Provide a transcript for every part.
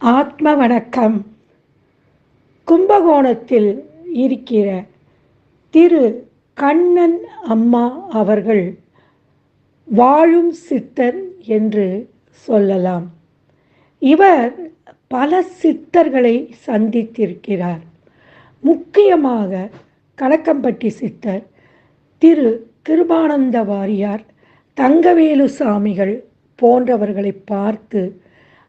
ஆத்ம வணக்கம். கும்பகோணத்தில் இருக்கிற திரு கண்ணன் அம்மா அவர்கள் வாழும் சித்தர் என்று சொல்லலாம். இவர் பல சித்தர்களை சந்தித்திருக்கிறார். முக்கியமாக கணக்கம்பட்டி சித்தர், திரு கிருபானந்த வாரியார், தங்கவேலு சாமிகள் போன்றவர்களை பார்த்து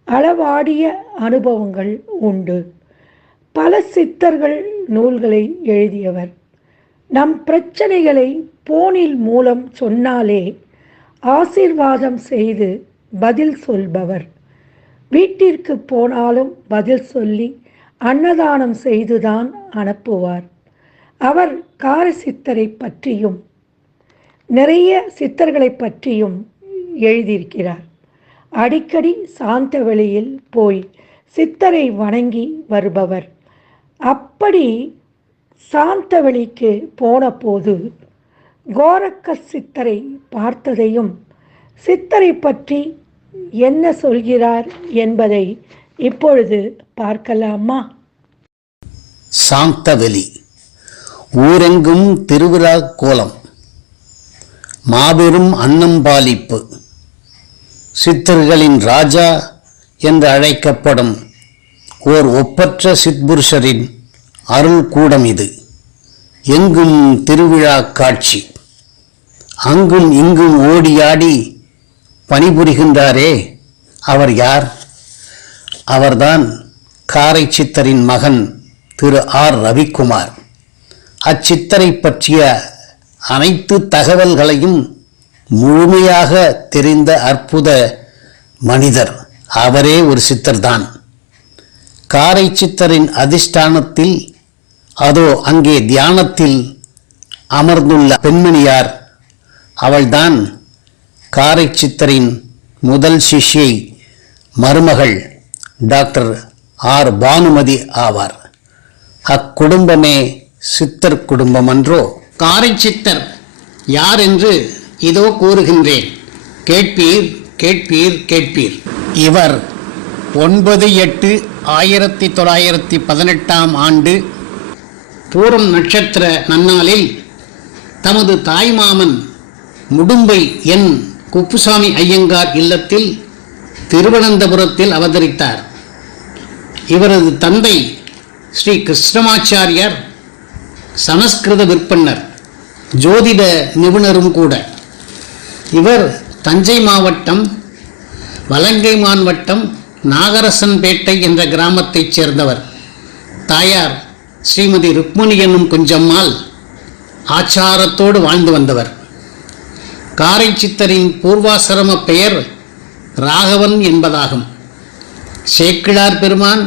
அளவாடிய அனுபவங்கள் உண்டு. பல சித்தர்கள் நூல்களை எழுதியவர். நம் பிரச்சனைகளை போனில் மூலம் சொன்னாலே ஆசீர்வாதம் செய்து பதில் சொல்பவர். வீட்டிற்கு போனாலும் பதில் சொல்லி அன்னதானம் செய்துதான் அனுப்புவார். அவர் கார சித்தரை பற்றியும் நிறைய சித்தர்களை பற்றியும் எழுதியிருக்கிறார். அடிக்கடி சாந்தவெளியில் போய் சித்தரை வணங்கி வருபவர். அப்படி சாந்தவெளிக்கு போன போது கோரக்க சித்தரை பார்த்ததையும் சித்தரை பற்றி என்ன சொல்கிறார் என்பதை இப்பொழுது பார்க்கலாமா? சாந்தவெளி ஊரெங்கும் திருவிழா கோலம், மாபெரும் அன்னம்பாலிப்பு, சித்தர்களின் ராஜா என்று அழைக்கப்படும் ஓர் ஒப்பற்ற சித்புருஷரின் அருள் கூடம் இது. எங்கும் திருவிழா காட்சி. அங்கும் இங்கும் ஓடியாடி பணிபுரிகின்றாரே, அவர் யார்? அவர்தான் காரை சித்தரின் மகன் திரு ஆர் ரவிக்குமார். அச்சித்தரை பற்றிய அனைத்து தகவல்களையும் முழுமையாக தெரிந்த அற்புத மனிதர். அவரே ஒரு சித்தர்தான். காரை சித்தரின் அதிஷ்டானத்தில், அதோ அங்கே தியானத்தில் அமர்ந்துள்ள பெண்மணியார், அவள்தான் காரை சித்தரின் முதல் சிஷ்யை, மருமகள் டாக்டர் ஆர் பானுமதி ஆவார். அக்குடும்பமே சித்தர் குடும்பம் அன்றோ? காரை சித்தர் யார் என்று இதோ கூறுகின்றேன். கேட்பீர் கேட்பீர் கேட்பீர். இவர் 9/8/1918 ஆண்டு பூரம் நட்சத்திர நன்னாளில் தமது தாய்மாமன் முடும்பை என் குப்புசாமி ஐயங்கார் இல்லத்தில் திருவனந்தபுரத்தில் அவதரித்தார். இவரது தந்தை ஸ்ரீ கிருஷ்ணமாச்சாரியார் சமஸ்கிருத விற்பன்னர், ஜோதிட நிபுணரும் கூட. இவர் தஞ்சை மாவட்டம் வலங்கைமான் வட்டம் நாகரசன்பேட்டை என்ற கிராமத்தைச் சேர்ந்தவர். தாயார் ஸ்ரீமதி ருக்மணி என்னும் குஞ்சம்மாள் ஆச்சாரத்தோடு வாழ்ந்து வந்தவர். காரை சித்தரின் பூர்வாசிரம பெயர் ராகவன் என்பதாகும். சேக்கிழார் பெருமான்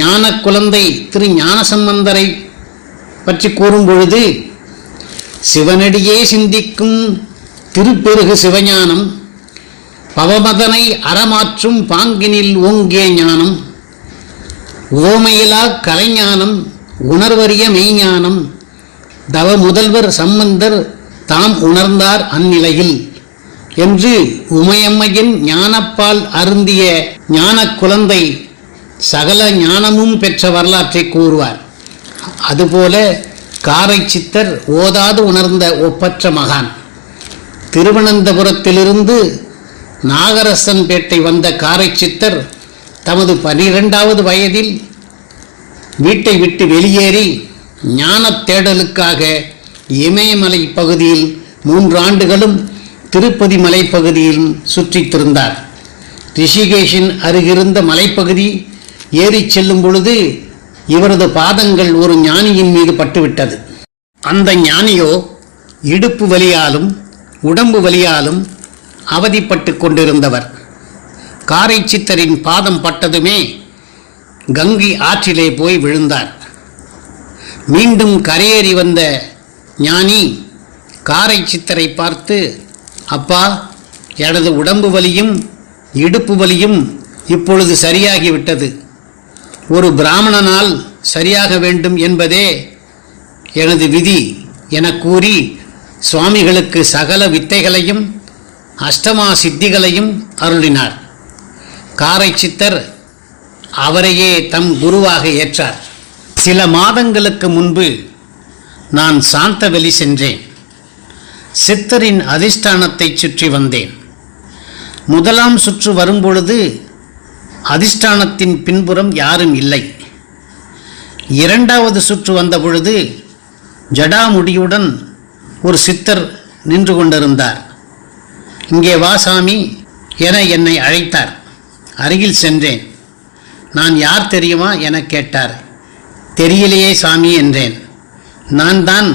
ஞான குழந்தை திரு ஞானசம்பந்தரை பற்றி கூறும் பொழுது, சிவனடியே சிந்திக்கும் திருப்பெருகு சிவஞானம், பவமதனை அறமாற்றும் பாங்கினில் ஓங்கிய ஞானம், ஓமையிலா கலைஞானம், உணர்வறிய மெய்ஞானம், தவ முதல்வர் சம்பந்தர் தாம் உணர்ந்தார் அந்நிலையில் என்று உமையம்மையின் ஞானப்பால் அருந்திய ஞான குழந்தை சகல ஞானமும் பெற்ற வரலாற்றை கூறுவார். அதுபோல காரை சித்தர் ஓதாது உணர்ந்த ஒப்பற்ற மகான். திருவனந்தபுரத்திலிருந்து நாகரசன்பேட்டை வந்த காரை சித்தர் தமது 12வது வயதில் வீட்டை விட்டு வெளியேறி ஞான தேடலுக்காக இமயமலை பகுதியில் 3 ஆண்டுகளும் திருப்பதி மலைப்பகுதியிலும் சுற்றித் திருந்தார். ரிஷிகேஷின் அருகிருந்த மலைப்பகுதி ஏறி செல்லும் பொழுது இவரது பாதங்கள் ஒரு ஞானியின் மீது பட்டுவிட்டது. அந்த ஞானியோ இடுப்பு வலியாலும் உடம்பு வலியாலும் அவதிப்பட்டு கொண்டிருந்தவர். காரை சித்தரின் பாதம் பட்டதுமே கங்கை ஆற்றிலே போய் விழுந்தார். மீண்டும் கரையேறி வந்த ஞானி காரை சித்தரை பார்த்து, அப்பா, எனது உடம்பு வலியும் இடுப்பு வலியும் இப்பொழுது சரியாகிவிட்டது. ஒரு பிராமணனால் சரியாக வேண்டும் என்பதே எனது விதி என கூறி சுவாமிகளுக்கு சகல வித்தைகளையும் அஷ்டமா சித்திகளையும் அருளினார். காரை சித்தர் அவரையே தம் குருவாக ஏற்றார். சில மாதங்களுக்கு முன்பு நான் சாந்தவெளி சென்றேன். சித்தரின் அதிஷ்டானத்தை சுற்றி வந்தேன். முதலாம் சுற்று வரும்பொழுது அதிஷ்டானத்தின் பின்புறம் யாரும் இல்லை. இரண்டாவது சுற்று வந்த பொழுது ஜடாமுடியுடன் ஒரு சித்தர் நின்று கொண்டிருந்தார். இங்கே வா சாமி என என்னை அழைத்தார். அருகில் சென்றேன். நான் யார் தெரியுமா என கேட்டார். தெரியலையே சாமி என்றேன். நான் தான்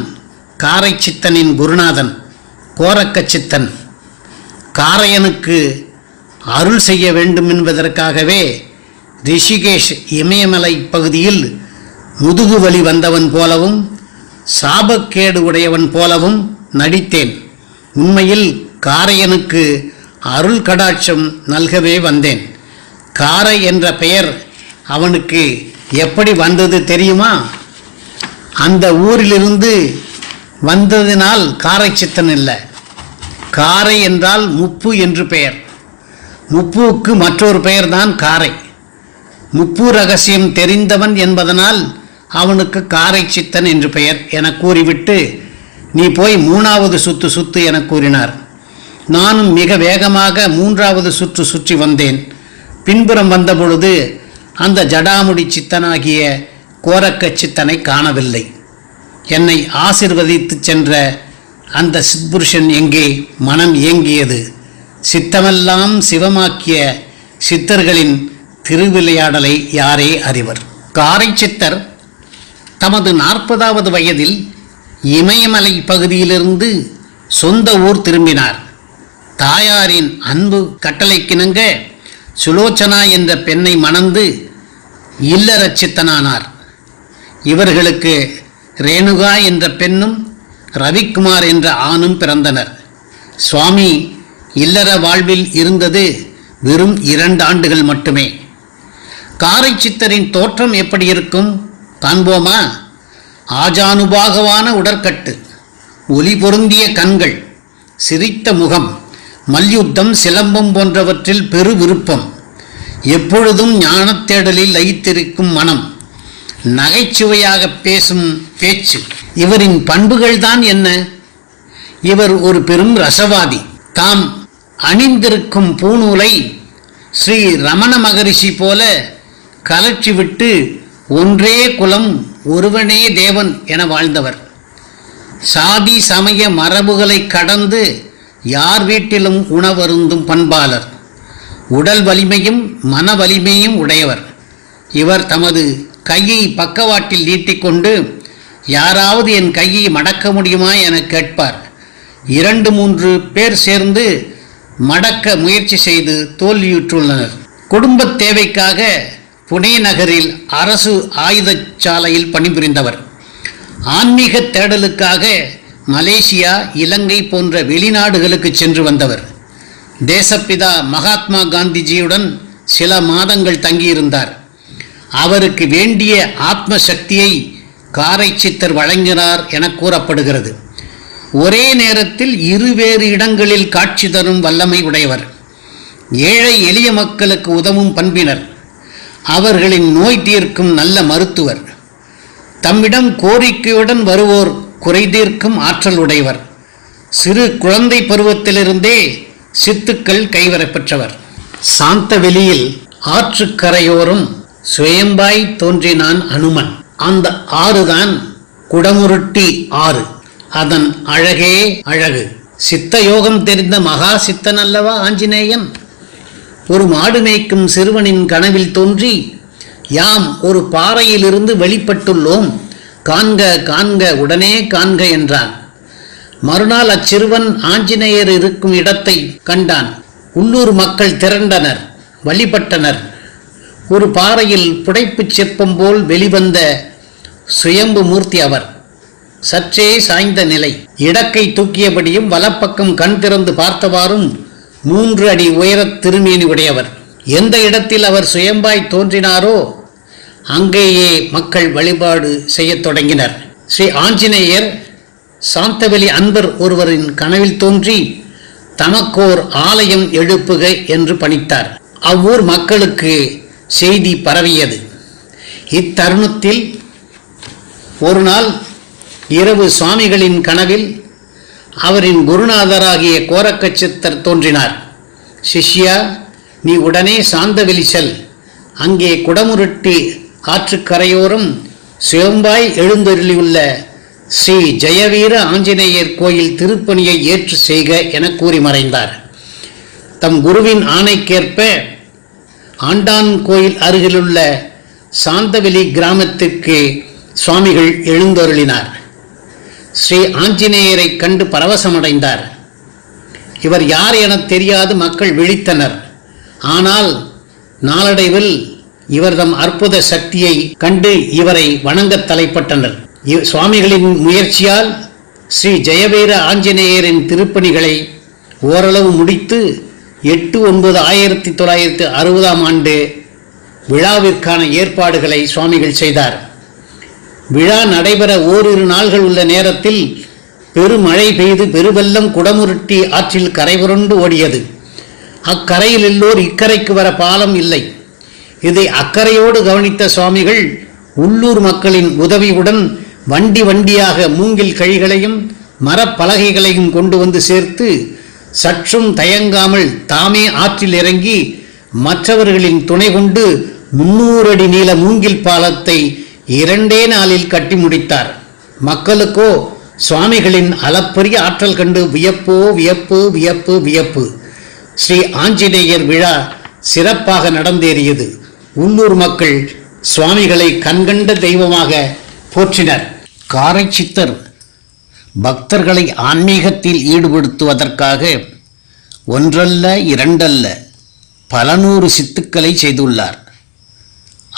காரை சித்தனின் குருநாதன், கோரக்க சித்தன். காரையனுக்கு அருள் செய்ய வேண்டும் என்பதற்காகவே ரிஷிகேஷ் இமயமலை பகுதியில் முதுகு வலி வந்தவன் போலவும் சாபக்கேடு உடையவன் போலவும் நடித்தேன். உண்மையில் காரையனுக்கு அருள் கடாட்சம் நல்கவே வந்தேன். காரை என்ற பெயர் அவனுக்கு எப்படி வந்தது தெரியுமா? அந்த ஊரிலிருந்து வந்ததினால் காரை சித்தன் இல்லை. காரை என்றால் முப்பு என்று பெயர். முப்புவுக்கு மற்றொரு பெயர்தான் காரை. முப்பு ரகசியம் தெரிந்தவன் என்பதனால் அவனுக்கு காரை சித்தன் என்று பெயர் என கூறிவிட்டு, நீ போய் 3வது சுற்று சுத்து என கூறினார். நானும் மிக வேகமாக 3வது சுற்று சுற்றி வந்தேன். பின்புறம் வந்தபொழுது அந்த ஜடாமுடி சித்தனாகிய கோரக்க சித்தனை காணவில்லை. என்னை ஆசிர்வதித்து சென்ற அந்த சித்புருஷன் எங்கே? மனம் ஏங்கியது. சித்தமெல்லாம் சிவமாக்கிய சித்தர்களின் திருவிளையாடலை யாரே அறிவர்? காரை சித்தர் தமது 40வது வயதில் இமயமலை பகுதியிலிருந்து சொந்த ஊர் திரும்பினார். தாயாரின் அன்பு கட்டளைக்கிணங்க சுலோச்சனா என்ற பெண்ணை மணந்து இல்லற சித்தனானார். இவர்களுக்கு ரேணுகா என்ற பெண்ணும் ரவிக்குமார் என்ற ஆணும் பிறந்தனர். சுவாமி இல்லற வாழ்வில் இருந்தது வெறும் 2 ஆண்டுகள் மட்டுமே. காரை சித்தரின் தோற்றம் எப்படி இருக்கும் காண்போமா? ஆஜானுபாகவான உடற்கட்டு, ஒளி பொருந்திய கண்கள், சிரித்த முகம், மல்யுத்தம் சிலம்பம் போன்றவற்றில் பெரு விருப்பம், எப்பொழுதும் ஞானத் தேடலில் லயித்திருக்கும் மனம், நகைச்சுவையாக பேசும் பேச்சு. இவரின் பண்புகள்தான் என்ன? இவர் ஒரு பெரும் ரசவாதி. தாம் அணிந்திருக்கும் பூநூலை ஸ்ரீ ரமண மகரிஷி போல கலற்றிவிட்டு ஒன்றே குலம் ஒருவனே தேவன் என வாழ்ந்தவர். சாதி சமய மரபுகளை கடந்து யார் வீட்டிலும் உணவருந்தும் பண்பாளர். உடல் வலிமையும் மன வலிமையும் உடையவர். இவர் தமது கையை பக்கவாட்டில் நீட்டிக்கொண்டு யாராவது என் கையை மடக்க முடியுமா என கேட்பார். 2-3 பேர் சேர்ந்து மடக்க முயற்சி செய்து தோல்வியுற்றுள்ளனர். குடும்பத் தேவைக்காக புனே நகரில் அரசு ஆயுதச்சாலையில் பணிபுரிந்தவர். ஆன்மீக தேடலுக்காக மலேசியா, இலங்கை போன்ற வெளிநாடுகளுக்கு சென்று வந்தவர். தேசப்பிதா மகாத்மா காந்திஜியுடன் சில மாதங்கள் தங்கியிருந்தார். அவருக்கு வேண்டிய ஆத்ம சக்தியை காரை சித்தர் வழங்கினார் என கூறப்படுகிறது. ஒரே நேரத்தில் 2 வேறு இடங்களில் காட்சி தரும் வல்லமை உடையவர். ஏழை எளிய மக்களுக்கு உதவும் பண்பினர். அவர்களின் நோய் தீர்க்கும் நல்ல மருத்துவர். தம்மிடம் கோரிக்கையுடன் வருவோர் குறை தீர்க்கும் ஆற்றல் உடையவர். சிறு குழந்தை பருவத்திலிருந்தே சித்துக்கள் கைவரப்பெற்றவர். சாந்தவெளியில் ஆற்றுக்கரையோரும் சுயம்பாய் தோன்றினான் அனுமன். அந்த ஆறுதான் குடமுருட்டி ஆறு. அதன் அழகே அழகு. சித்த யோகம் தெரிந்த மகா சித்தன் அல்லவா ஆஞ்சநேயன். ஒரு மாடு மேய்க்கும் சிறுவனின் கனவில் தோன்றி, யாம் ஒரு பாறையிலிருந்து வெளிப்பட்டுள்ளோம், காண்க காண்க உடனே காண்க என்றான். மறுநாள் அச்சிறுவன் ஆஞ்சநேயர் இருக்கும் இடத்தை கண்டான். உள்ளூர் மக்கள் திரண்டனர், வழிபட்டனர். ஒரு பாறையில் புடைப்புச் சிற்பம் போல் வெளிவந்த சுயம்பு மூர்த்தி அவர். சற்றே சாய்ந்த நிலை, இடக்கை தூக்கியபடியும் வலப்பக்கம் கண் திறந்து பார்த்தவாறும் 3 அடி உயரத் திருமேனி உடையவர். எந்த இடத்தில் அவர் சுயம்பாய் தோன்றினாரோ அங்கேயே மக்கள் வழிபாடு செய்யத் தொடங்கினர். ஸ்ரீ ஆஞ்சநேயர் சாந்தவெளி அன்பர் ஒருவரின் கனவில் தோன்றி தமக்கோர் ஆலயம் எழுப்புக என்று பணித்தார். அவ்வூர் மக்களுக்கு செய்தி பரவியது. இத்தருணத்தில் ஒரு நாள் இரவு சுவாமிகளின் கனவில் அவரின் குருநாதராகிய கோரக்க சித்தர் தோன்றினார். சிஷ்யா, நீ உடனே சாந்தவெளி செல். அங்கே குடமுருட்டி ஆற்றுக்கரையோரம் சுயம்பாய் எழுந்தருளியுள்ள ஸ்ரீ ஜெயவீர ஆஞ்சநேயர் கோயில் திருப்பணியை ஏற்று செய்க என கூறி மறைந்தார். தம் குருவின் ஆணைக்கேற்ப ஆண்டான் கோயில் அருகிலுள்ள சாந்தவெளி கிராமத்திற்கு சுவாமிகள் எழுந்தருளினார். ஸ்ரீ ஆஞ்சநேயரை கண்டு பரவசமடைந்தார். இவர் யார் என தெரியாது மக்கள் விழித்தனர். ஆனால் நாளடைவில் இவர் தம் அற்புத சக்தியை கண்டு இவரை வணங்கத் தலைப்பட்டனர். சுவாமிகளின் முயற்சியால் ஸ்ரீ ஜெயவீர ஆஞ்சநேயரின் திருப்பணிகளை ஓரளவு முடித்து 8/9/1960 விழாவிற்கான ஏற்பாடுகளை சுவாமிகள் செய்தார். விழா நடைபெற ஓரிரு நாள்கள் உள்ள நேரத்தில் பெருமழை பெய்து பெருவெள்ளம் குடமுருட்டி ஆற்றில் கரைபுரண்டு ஓடியது. அக்கரையில் எல்லோர் இக்கரைக்கு வர பாலம் இல்லை. இதை அக்கறையோடு கவனித்த சுவாமிகள் உள்ளூர் மக்களின் உதவியுடன் வண்டி வண்டியாக மூங்கில் கழிகளையும் மரப்பலகைகளையும் கொண்டு வந்து சேர்த்து சற்றும் தயங்காமல் தாமே ஆற்றில் இறங்கி மற்றவர்களின் துணை கொண்டு 300 அடி நீள மூங்கில் பாலத்தை 2 நாளில் கட்டி முடித்தார். மக்களுக்கோ சுவாமிகளின் அளப்பரிய ஆற்றல் கண்டு வியப்போ வியப்பு வியப்பு வியப்பு. ஸ்ரீ ஆஞ்சநேயர் விழா சிறப்பாக நடந்தேறியது. உள்ளூர் மக்கள் சுவாமிகளை கண்கண்ட தெய்வமாக போற்றினர். காரைச்சித்தர் பக்தர்களை ஆன்மீகத்தில் ஈடுபடுத்துவதற்காக ஒன்றல்ல இரண்டல்ல பல நூறு சித்துக்களை செய்துள்ளார்.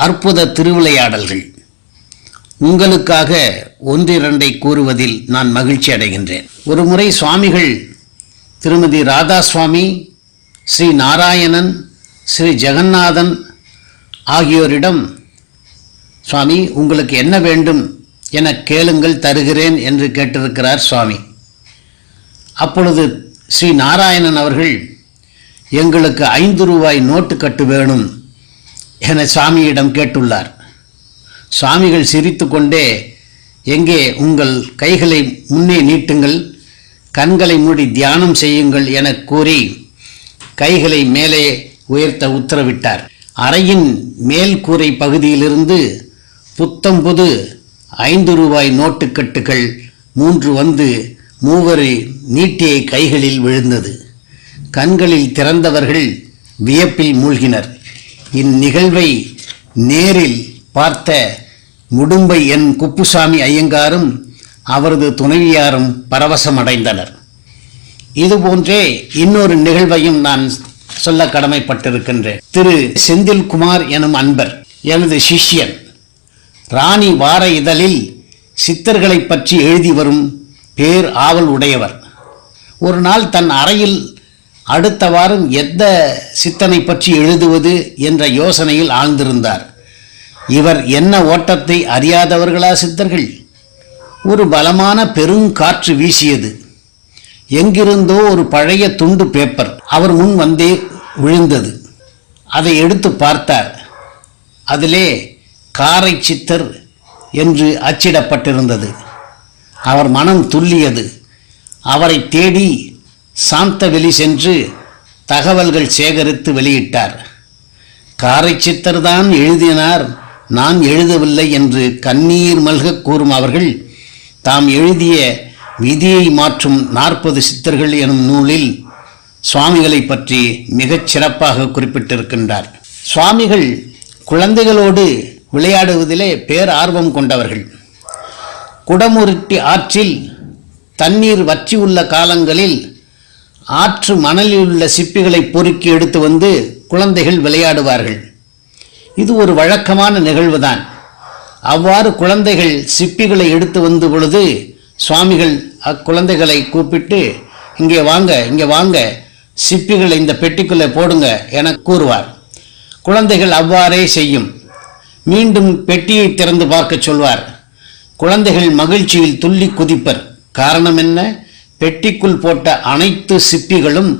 அற்புத திருவிளையாடல்கள். உங்களுக்காக ஒன்றிரண்டை கூறுவதில் நான் மகிழ்ச்சி அடைகின்றேன். ஒரு முறை சுவாமிகள் திருமதி ராதா சுவாமி, ஸ்ரீ நாராயணன், ஸ்ரீ ஜெகநாதன் ஆகியோரிடம், சுவாமி உங்களுக்கு என்ன வேண்டும் என கேளுங்கள், தருகிறேன் என்று கேட்டிருக்கிறார் சுவாமி. அப்பொழுது ஸ்ரீ நாராயணன் அவர்கள், எங்களுக்கு 5 ரூபாய் நோட்டு கட்டு வேணும் என சுவாமியிடம் கேட்டுள்ளார். சுவாமிகள் சிரித்து கொண்டே, எங்கே உங்கள் கைகளை முன்னே நீட்டுங்கள், கண்களை மூடி தியானம் செய்யுங்கள் என கூறி கைகளை மேலே உயர்த்த உத்தரவிட்டார். அறையின் மேல் கூரை பகுதியிலிருந்து புத்தம் புது 5 ரூபாய் நோட்டுக்கட்டுகள் 3 வந்து மூவரை நீட்டிய கைகளில் விழுந்தது. கண்களில் திறந்தவர்கள் வியப்பில் மூழ்கினர். இந்நிகழ்வை நேரில் பார்த்த முடும்பை என் குப்புசாமி ஐயங்காரும் அவரது துணைவியாரும் பரவசமடைந்தனர். இதுபோன்றே இன்னொரு நிகழ்வையும் நான் சொல்ல கடமைப்பட்டிருக்கின்றேன். திரு செந்தில்குமார் எனும் அன்பர் எனது சிஷ்யன். ராணி வார இதழில் சித்தர்களை பற்றி எழுதி வரும் பேர் ஆவல் உடையவர். ஒரு நாள் தன் அறையில் அடுத்த வாரம் எந்த சித்தனை பற்றி எழுதுவது என்ற யோசனையில் ஆழ்ந்திருந்தார். இவர் என்ன ஓட்டத்தை அறியாதவர்களா சித்தர்கள்? ஒரு பலமான பெருங்காற்று வீசியது. எங்கிருந்தோ ஒரு பழைய துண்டு பேப்பர் அவர் முன் வந்தே விழுந்தது. அதை எடுத்து பார்த்தார். அதிலே காரை சித்தர் என்று அச்சிடப்பட்டிருந்தது. அவர் மனம் துள்ளியது. அவரை தேடி சாந்தவெளி சென்று தகவல்கள் சேகரித்து வெளியிட்டார். காரை சித்தர் தான் எழுதினார், நான் எழுதவில்லை என்று கண்ணீர் மல்க கூறும் அவர்கள் தாம் எழுதிய விதியை மாற்றும் 40 சித்தர்கள் எனும் நூலில் சுவாமிகளை பற்றி மிகச் சிறப்பாக குறிப்பிட்டிருக்கின்றார். சுவாமிகள் குழந்தைகளோடு விளையாடுவதிலே பேரார்வம் கொண்டவர்கள். குடமுருட்டி ஆற்றில் தண்ணீர் வற்றி உள்ள காலங்களில் ஆற்று மணலில் உள்ள சிப்பிகளை பொறுக்கி எடுத்து வந்து குழந்தைகள் விளையாடுவார்கள். இது ஒரு வழக்கமான நிகழ்வுதான். அவ்வாறு குழந்தைகள் சிப்பிகளை எடுத்து வந்த பொழுது சுவாமிகள் அக்குழந்தைகளை கூப்பிட்டு, இங்கே வாங்க, இங்கே வாங்க, சிப்பிகளை இந்த பெட்டிக்குள்ளே போடுங்க என கூறுவார். குழந்தைகள் அவ்வாறே செய்யும். மீண்டும் பெட்டியை திறந்து பார்க்க சொல்வார். குழந்தைகள் மகிழ்ச்சியில் துள்ளி குதிப்பர். காரணம் என்ன? பெட்டிக்குள் போட்ட அனைத்து சிப்பிகளும்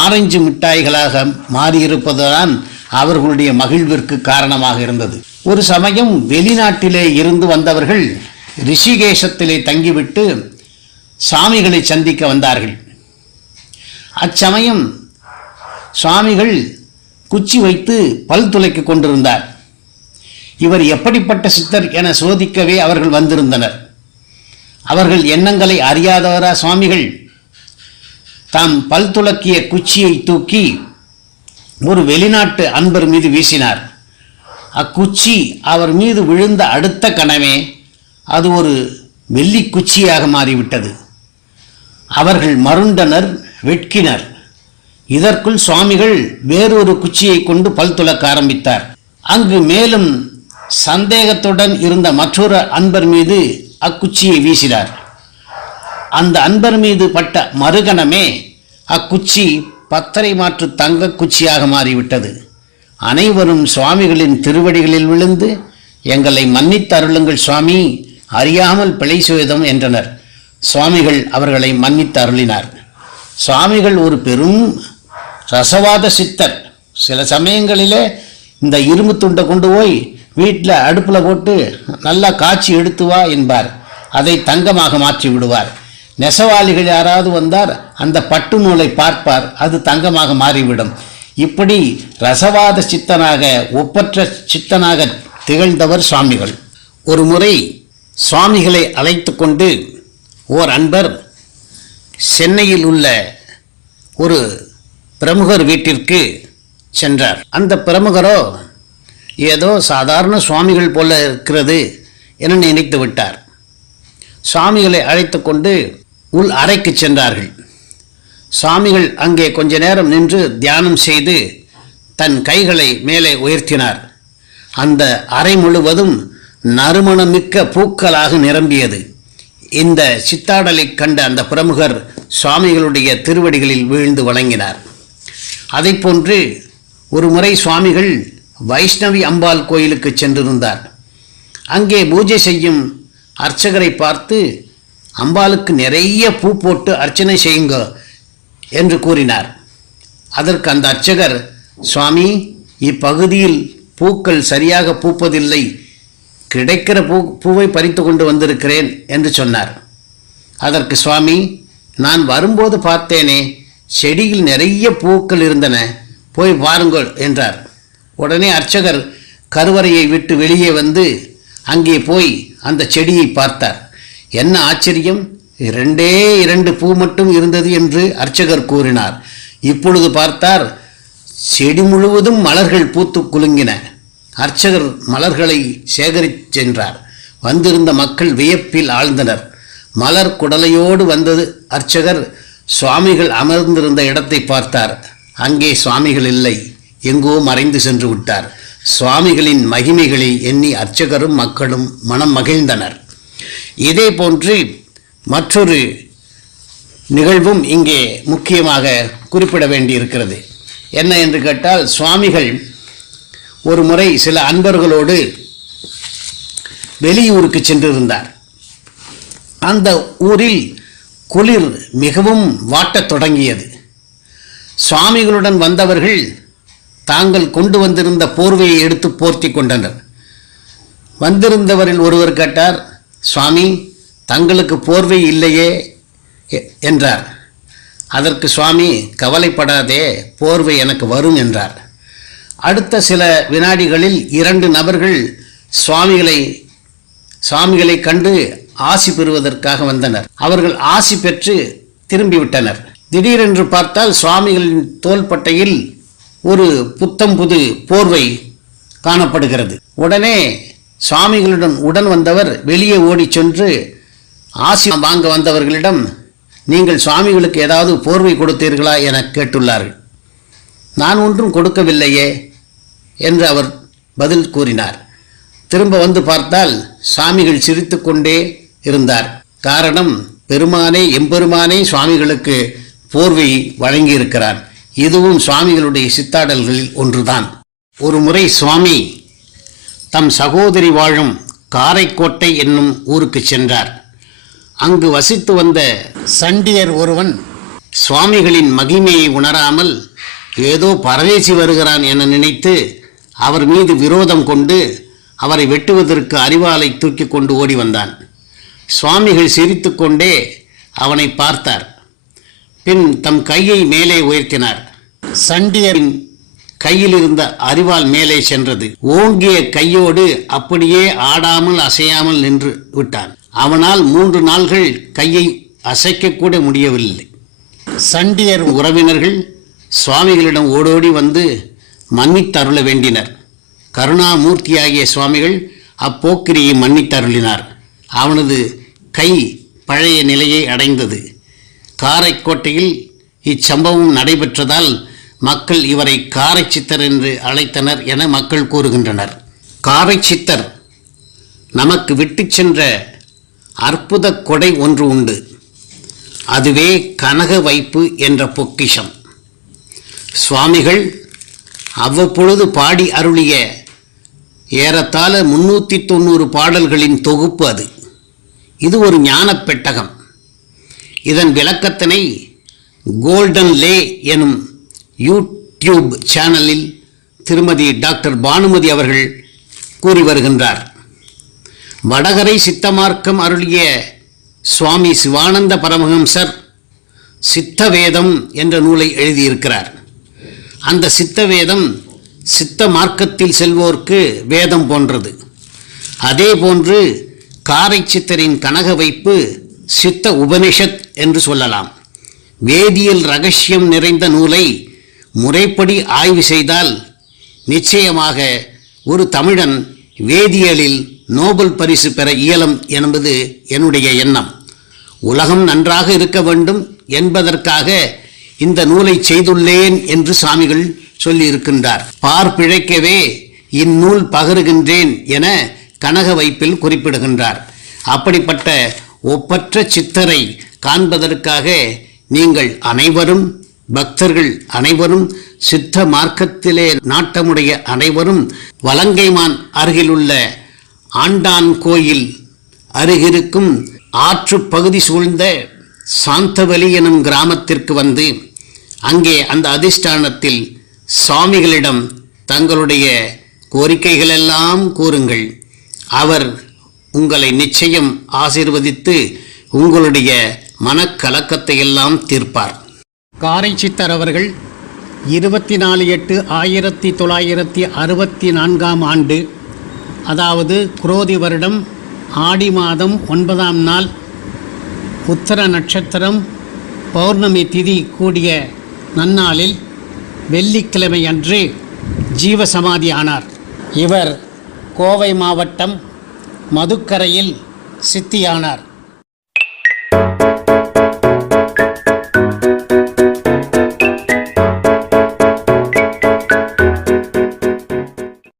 ஆரஞ்சு மிட்டாய்களாக மாறியிருப்பதுதான் அவர்களுடைய மகிழ்விற்கு காரணமாக இருந்தது. ஒரு சமயம் வெளிநாட்டிலே இருந்து வந்தவர்கள் ரிஷிகேசத்திலே தங்கிவிட்டு சுவாமிகளை சந்திக்க வந்தார்கள். அச்சமயம் சுவாமிகள் குச்சி வைத்து பல் துளைக்கு கொண்டிருந்தார். இவர் எப்படிப்பட்ட சித்தர் என சோதிக்கவே அவர்கள் வந்திருந்தனர். அவர்கள் எண்ணங்களை அறியாதவரா சுவாமிகள் தாம் பல் துளக்கிய குச்சியை தூக்கி ஒரு வெளிநாட்டு அன்பர் மீது வீசினார். அக்குச்சி அவர் மீது விழுந்த அடுத்த கணமே அது ஒரு வெள்ளி குச்சியாக மாறிவிட்டது. அவர்கள் மருண்டனர், வெட்கினர். இதற்குள் சுவாமிகள் வேறொரு குச்சியை கொண்டு பல் துளக்க ஆரம்பித்தார். அங்கு மேலும் சந்தேகத்துடன் இருந்த மற்றொரு அன்பர் மீது அக்குச்சியை வீசினார். அந்த அன்பர் மீது பட்ட மறுகணமே அக்குச்சி பத்தரை மாற்று தங்க குச்சியாக மாறிவிட்டது. அனைவரும் சுவாமிகளின் திருவடிகளில் விழுந்து, எங்களை மன்னித்தருளுங்கள் சுவாமி, அறியாமல் பிழை செய்தோம் என்றனர். சுவாமிகள் அவர்களை மன்னித்து அருளினார். சுவாமிகள் ஒரு பெரும் ரசவாத சித்தர். சில சமயங்களிலே இந்த இரும்பு துண்டை கொண்டு போய் வீட்டில் அடுப்பில் போட்டு நல்லா காய்ச்சி எடுத்து வா என்பார். அதை தங்கமாக மாற்றி விடுவார். நெசவாளிகள் யாராவது வந்தார், அந்த பட்டு நூலை பார்ப்பார், அது தங்கமாக மாறிவிடும். இப்படி ரசவாத சித்தனாக, ஒப்பற்ற சித்தனாக திகழ்ந்தவர் சுவாமிகள். ஒரு முறை சுவாமிகளை அழைத்து கொண்டு ஓர் அன்பர் சென்னையில் உள்ள ஒரு பிரமுகர் வீட்டிற்கு சென்றார். அந்த பிரமுகரோ ஏதோ சாதாரண சுவாமிகள் போல இருக்கிறது என நினைத்து விட்டார். சுவாமிகளை அழைத்து கொண்டு உள் அறைக்கு சென்றார்கள். சுவாமிகள் அங்கே கொஞ்ச நேரம் நின்று தியானம் செய்து தன் கைகளை மேலே உயர்த்தினார். அந்த அறை முழுவதும் நறுமணமிக்க பூக்களாக நிரம்பியது. இந்த சித்தாடலை கண்ட அந்த பிரமுகர் சுவாமிகளுடைய திருவடிகளில் வீழ்ந்து வணங்கினார். அதைப்போன்று ஒரு முறை சுவாமிகள் வைஷ்ணவி அம்பாள் கோயிலுக்கு சென்றிருந்தார். அங்கே பூஜை செய்யும் அர்ச்சகரை பார்த்து, அம்பாளுக்கு நிறைய பூ போட்டு அர்ச்சனை செய்யுங்க என்று கூறினார். அதற்கு அந்த அர்ச்சகர், சுவாமி, இப்பகுதியில் பூக்கள் சரியாக பூப்பதில்லை, கிடைக்கிற பூவை பறித்து கொண்டு வந்திருக்கிறேன் என்று சொன்னார். அதற்கு சுவாமி, நான் வரும்போது பார்த்தேனே, செடியில் நிறைய பூக்கள் இருந்தன, போய் பாருங்கள் என்றார். உடனே அர்ச்சகர் கருவறையை விட்டு வெளியே வந்து அங்கே போய் அந்த செடியை பார்த்தார். என்ன ஆச்சரியம், 2 பூ மட்டும் இருந்தது என்று அர்ச்சகர் கூறினார். இப்பொழுது பார்த்தார், செடி முழுவதும் மலர்கள் பூத்து குலுங்கின. அர்ச்சகர் மலர்களை சேகரித்து சென்றார். வந்திருந்த மக்கள் வியப்பில் ஆழ்ந்தனர். மலர் குடலையோடு வந்தது அர்ச்சகர் சுவாமிகள் அமர்ந்திருந்த இடத்தை பார்த்தார். அங்கே சுவாமிகள் இல்லை, எங்கோ மறைந்து சென்று விட்டார். சுவாமிகளின் மகிமைகளை எண்ணி அர்ச்சகரும் மக்களும் மனம் மகிழ்ந்தனர். இதே போன்று மற்றொரு நிகழ்வும் இங்கே முக்கியமாக குறிப்பிட வேண்டியிருக்கிறது. என்ன என்று கேட்டால், சுவாமிகள் ஒரு முறை சில அன்பர்களோடு வெளியூருக்கு சென்றிருந்தார். அந்த ஊரில் குளிர் மிகவும் வாட்டத் தொடங்கியது. சுவாமிகளுடன் வந்தவர்கள் தாங்கள் கொண்டு வந்திருந்த போர்வையை எடுத்து போர்த்தி கொண்டனர். வந்திருந்தவரில் ஒருவர் கேட்டார், சுவாமி, தங்களுக்கு போர்வை இல்லையே என்றார். அதற்கு சுவாமி, கவலைப்படாதே, போர்வை எனக்கு வரும் என்றார். அடுத்த சில வினாடிகளில் 2 நபர்கள் சுவாமிகளை கண்டு ஆசி பெறுவதற்காக வந்தனர். அவர்கள் ஆசி பெற்று திரும்பிவிட்டனர். திடீரென்று பார்த்தால் சுவாமிகளின் தோள்பட்டையில் ஒரு புத்தம் புது போர்வை காணப்படுகிறது. உடனே சுவாமிகளுடன் உடன் வந்தவர் வெளியே ஓடி சென்று ஆசி வாங்க வந்தவர்களிடம், நீங்கள் சுவாமிகளுக்கு ஏதாவது போர்வை கொடுத்தீர்களா என கேட்டுள்ளார்கள். நான் ஒன்றும் கொடுக்கவில்லையே என்று அவர் பதில் கூறினார். திரும்ப வந்து பார்த்தால் சுவாமிகள் சிரித்து கொண்டே இருந்தார். காரணம், பெருமானே, எம்பெருமானே சுவாமிகளுக்கு போர்வை வழங்கியிருக்கிறார். இதுவும் சுவாமிகளுடைய சித்தாடல்களில் ஒன்றுதான். ஒரு முறை சுவாமி தம் சகோதரி வாழும் காரைக்கோட்டை என்னும் ஊருக்கு சென்றார். அங்கு வசித்து வந்த சண்டியர் ஒருவன் சுவாமிகளின் மகிமையை உணராமல் ஏதோ பரதேசி வருகிறான் என நினைத்து அவர் மீது விரோதம் கொண்டு அவரை வெட்டுவதற்கு அரிவாளை தூக்கி கொண்டு ஓடி வந்தான். சுவாமிகள் சிரித்துக்கொண்டே அவனை பார்த்தார். பின் தம் கையை மேலே உயர்த்தினார். சண்டியரின் கையில் இருந்த அரிவாள் மேலே சென்றது. ஓங்கிய கையோடு அப்படியே ஆடாமல் அசையாமல் நின்று விட்டான். அவனால் 3 நாள்கள் கையை அசைக்கக்கூட முடியவில்லை. சண்டியர் உறவினர்கள் சுவாமிகளிடம் ஓடோடி வந்து மன்னித்தருள வேண்டினர். கருணாமூர்த்தியாகிய சுவாமிகள் அப்போக்கிரியை மன்னித்தருளினார். அவனது கை பழைய நிலையை அடைந்தது. காரைக்கோட்டையில் இச்சம்பவம் நடைபெற்றதால் மக்கள் இவரை காரைச்சித்தர் என்று அழைத்தனர் என மக்கள் கூறுகின்றனர். காரைச்சித்தர் நமக்கு விட்டு சென்ற அற்புத கொடை ஒன்று உண்டு. அதுவே கனக வைப்பு என்ற பொக்கிஷம். சுவாமிகள் அவ்வப்பொழுது பாடி அருளிய ஏறத்தாழ 390 பாடல்களின் தொகுப்பு அது. இது ஒரு ஞானப் பெட்டகம். இதன் விளக்கத்தினை கோல்டன் லே எனும் யூடியூப் சேனலில் திருமதி டாக்டர் பானுமதி அவர்கள் கூறி வருகின்றார். வடகரை சித்தமார்க்கம் அருளிய சுவாமி சிவானந்த பரமஹம்சர் சித்தவேதம் என்ற நூலை எழுதியிருக்கிறார். அந்த சித்தவேதம் சித்த மார்க்கத்தில் செல்வோர்க்கு வேதம் போன்றது. அதே போன்று காரைச்சித்தரின் கனக வைப்பு சித்த உபனிஷத் என்று சொல்லலாம். வேதியியல் ரகசியம் நிறைந்த நூலை முறைப்படி ஆய்வு செய்தால் நிச்சயமாக ஒரு தமிழன் வேதியியலில் நோபல் பரிசு பெற இயலும் என்பது என்னுடைய எண்ணம். உலகம் நன்றாக இருக்க வேண்டும் என்பதற்காக இந்த நூலை செய்துள்ளேன் என்று சாமிகள் சொல்லியிருக்கின்றார். பார் பிழைக்கவே இந்நூல் பகருகின்றேன் என கனக வைப்பில் குறிப்பிடுகின்றார். அப்படிப்பட்ட ஒப்பற்ற சித்தரை காண்பதற்காக நீங்கள் அனைவரும், பக்தர்கள் அனைவரும், சித்த மார்க்கத்திலே நாட்டமுடைய அனைவரும் வலங்கைமான் அருகிலுள்ள ஆண்டான் கோயில் அருகிருக்கும் ஆற்று பகுதி சூழ்ந்த சாந்தவலி எனும் கிராமத்திற்கு வந்து அங்கே அந்த அதிஷ்டானத்தில் சுவாமிகளிடம் தங்களுடைய கோரிக்கைகளெல்லாம் கூறுங்கள். அவர் உங்களை நிச்சயம் ஆசீர்வதித்து உங்களுடைய மனக்கலக்கத்தை எல்லாம் தீர்ப்பார். காரைச்சித்தர் அவர்கள் 24/8/1964 ஆண்டு, அதாவது குரோதி வருடம் ஆடி மாதம் 9ஆம் நாள் உத்தர நட்சத்திரம் பௌர்ணமி திதி கூடிய நன்னாளில் வெள்ளிக்கிழமை அன்று ஜீவசமாதி ஆனார். இவர் கோவை மாவட்டம் மதுக்கரையில் சித்தியானார்.